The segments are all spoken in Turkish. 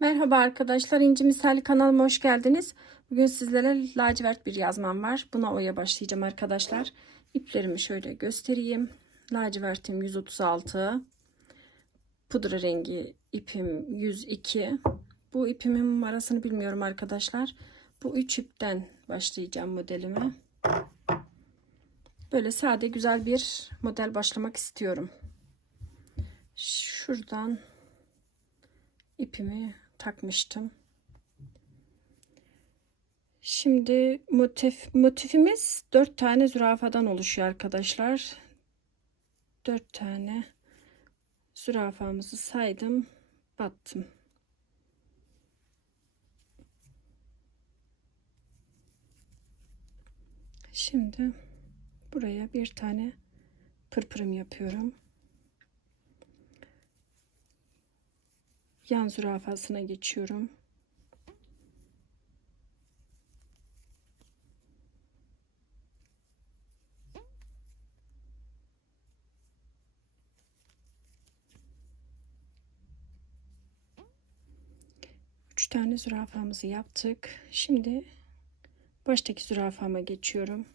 Merhaba arkadaşlar, İnci Misali kanalıma hoş geldiniz. Bugün sizlere lacivert bir yazmam var. Buna oya başlayacağım arkadaşlar. İplerimi şöyle göstereyim. Lacivertim 136. Pudra rengi ipim 102. Bu ipimin numarasını bilmiyorum arkadaşlar. Bu üç ipten başlayacağım modelime. Böyle sade güzel bir model başlamak istiyorum. Şuradan ipimi takmıştım. Şimdi motif motifimiz dört tane zürafadan oluşuyor arkadaşlar. Dört tane zürafamızı saydım, battım. Şimdi buraya bir tane pırpırım yapıyorum. Yan zürafasına geçiyorum. Üç tane zürafamızı yaptık. Şimdi baştaki zürafama geçiyorum.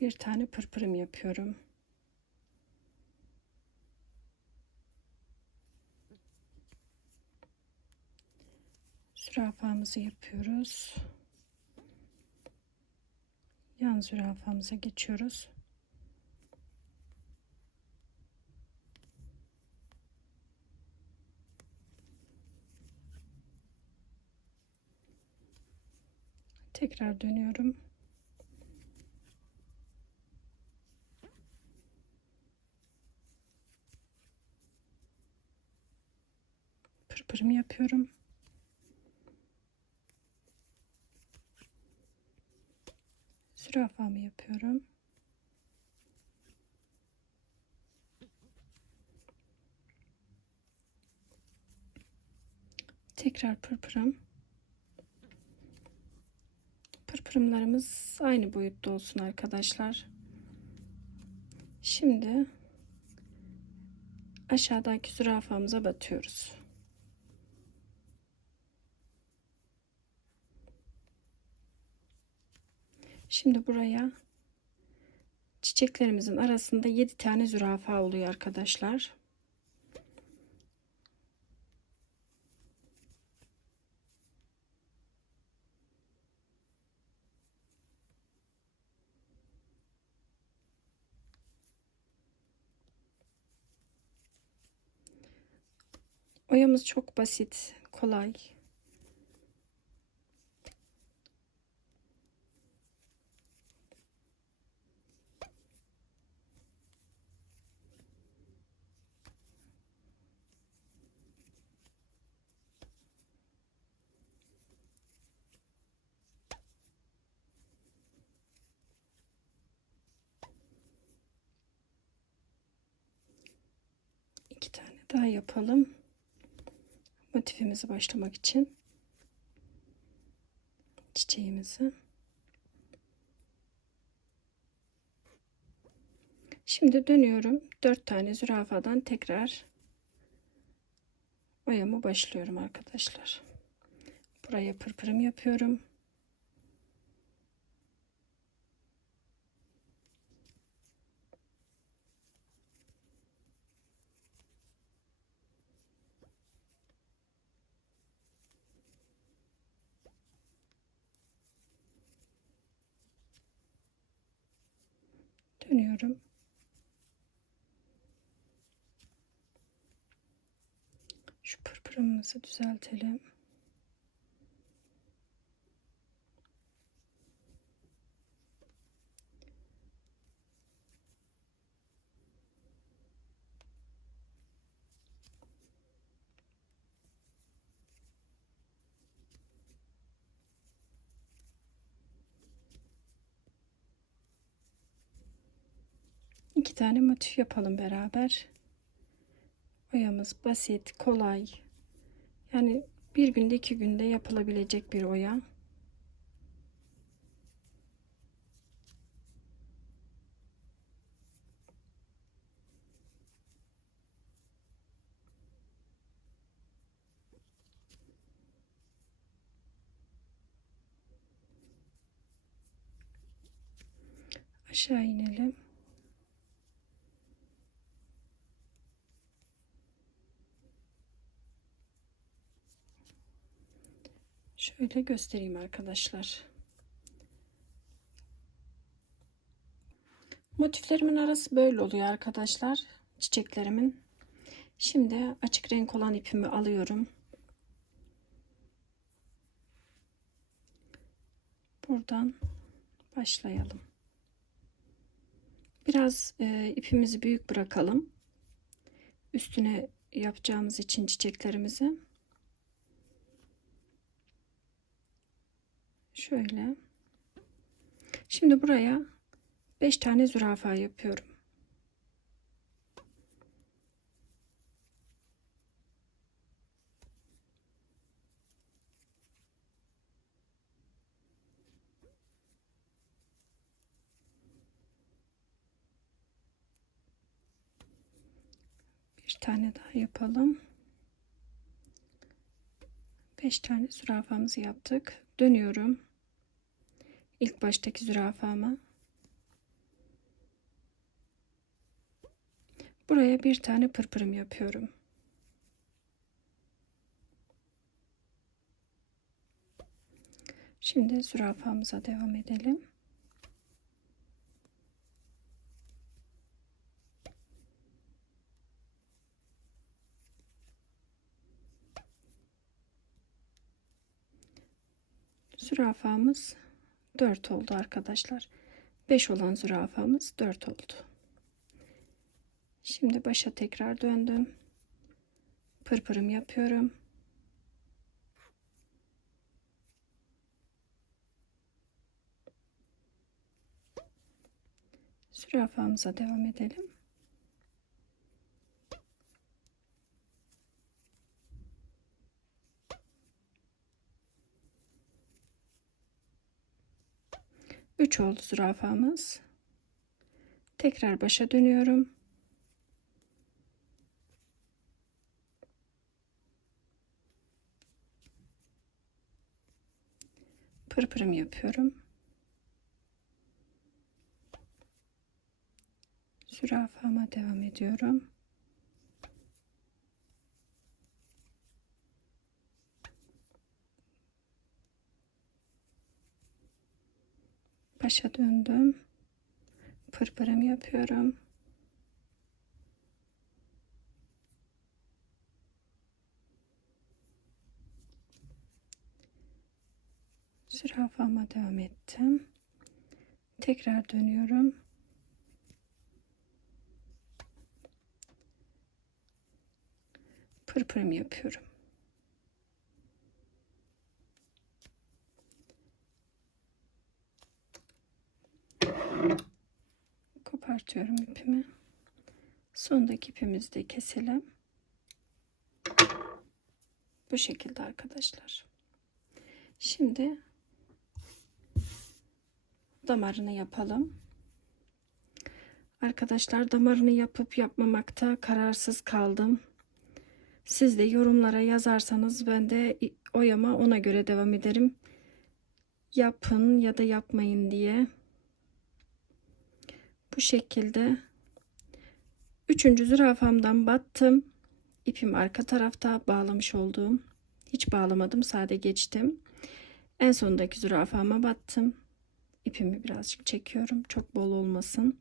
Bir tane pırpırım yapıyorum. Zürafamızı yapıyoruz. Yan zürafamıza geçiyoruz. Tekrar dönüyorum. Pırpırımı yapıyorum. Zürafamı yapıyorum. Tekrar pırpırım. Pırpırımlarımız aynı boyutta olsun arkadaşlar. Şimdi aşağıdaki zürafamıza batıyoruz. Şimdi buraya çiçeklerimizin arasında 7 tane zürafa oluyor arkadaşlar. Oyamız çok basit, kolay. iki tane daha yapalım. Motifimizi başlamak için çiçeğimizi. Şimdi dönüyorum. Dört tane zürafadan tekrar oyama başlıyorum arkadaşlar. Buraya pırpırım yapıyorum. Dönüyorum. Şu pırpırımızı düzeltelim. iki tane motif yapalım beraber. Oyamız basit, kolay. Yani bir günde iki günde yapılabilecek bir oya. aşağı inelim. Şöyle göstereyim arkadaşlar. Motiflerimin arası böyle oluyor arkadaşlar. Çiçeklerimin. Şimdi açık renk olan ipimi alıyorum. Buradan başlayalım. Biraz e, ipimizi büyük bırakalım. Üstüne yapacağımız için çiçeklerimizi. Şöyle. Şimdi buraya 5 tane zürafa yapıyorum. Bir tane daha yapalım. 5 tane zürafamızı yaptık. Dönüyorum. İlk baştaki zürafama. Buraya bir tane pırpırım yapıyorum. Şimdi zürafamıza devam edelim. Zürafamız 4 oldu arkadaşlar. 5 olan zürafamız 4 oldu. Şimdi başa tekrar döndüm. Pırpırım yapıyorum. Zürafamıza devam edelim. Üç oldu zürafamız. Tekrar başa dönüyorum. pırpırım yapıyorum. Zürafama devam ediyorum. Başa döndüm. Pırpırım yapıyorum. zürafama devam ettim. Tekrar dönüyorum. Pırpırımı yapıyorum. Kopartıyorum ipimi. Sondaki ipimizi de keselim. Bu şekilde arkadaşlar. Şimdi damarını yapalım. Arkadaşlar damarını yapıp yapmamakta kararsız kaldım. Siz de yorumlara yazarsanız ben de oyama ona göre devam ederim. Yapın ya da yapmayın diye. Bu şekilde üçüncü zürafamdan battım. İpim arka tarafta bağlamış olduğum. Hiç bağlamadım sade geçtim. En sondaki zürafama battım ipimi birazcık çekiyorum. Çok bol olmasın.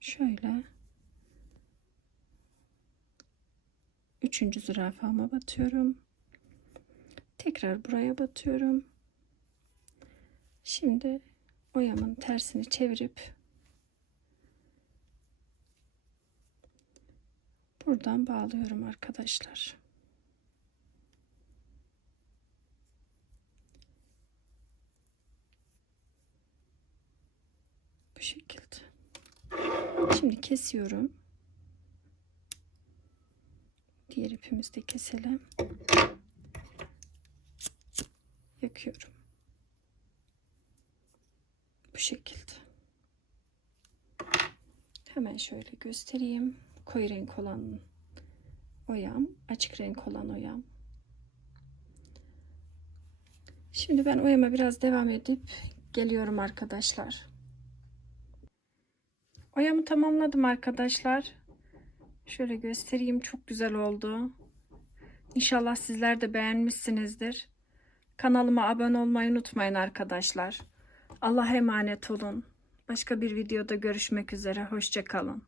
Şöyle üçüncü zürafama batıyorum. Tekrar buraya batıyorum. Şimdi oyamın tersini çevirip buradan bağlıyorum arkadaşlar. Bu şekilde. Şimdi kesiyorum. Diğer ipimizi de keselim. Yakıyorum. Bu şekilde. Hemen şöyle göstereyim. Koyu renk olan oyam, açık renk olan oyam. Şimdi ben oyama biraz devam edip Geliyorum arkadaşlar. Oyamı tamamladım arkadaşlar. Şöyle göstereyim. Çok güzel oldu. İnşallah sizler de beğenmişsinizdir. Kanalıma abone olmayı unutmayın arkadaşlar. Allah'a emanet olun. Başka bir videoda görüşmek üzere. Hoşçakalın.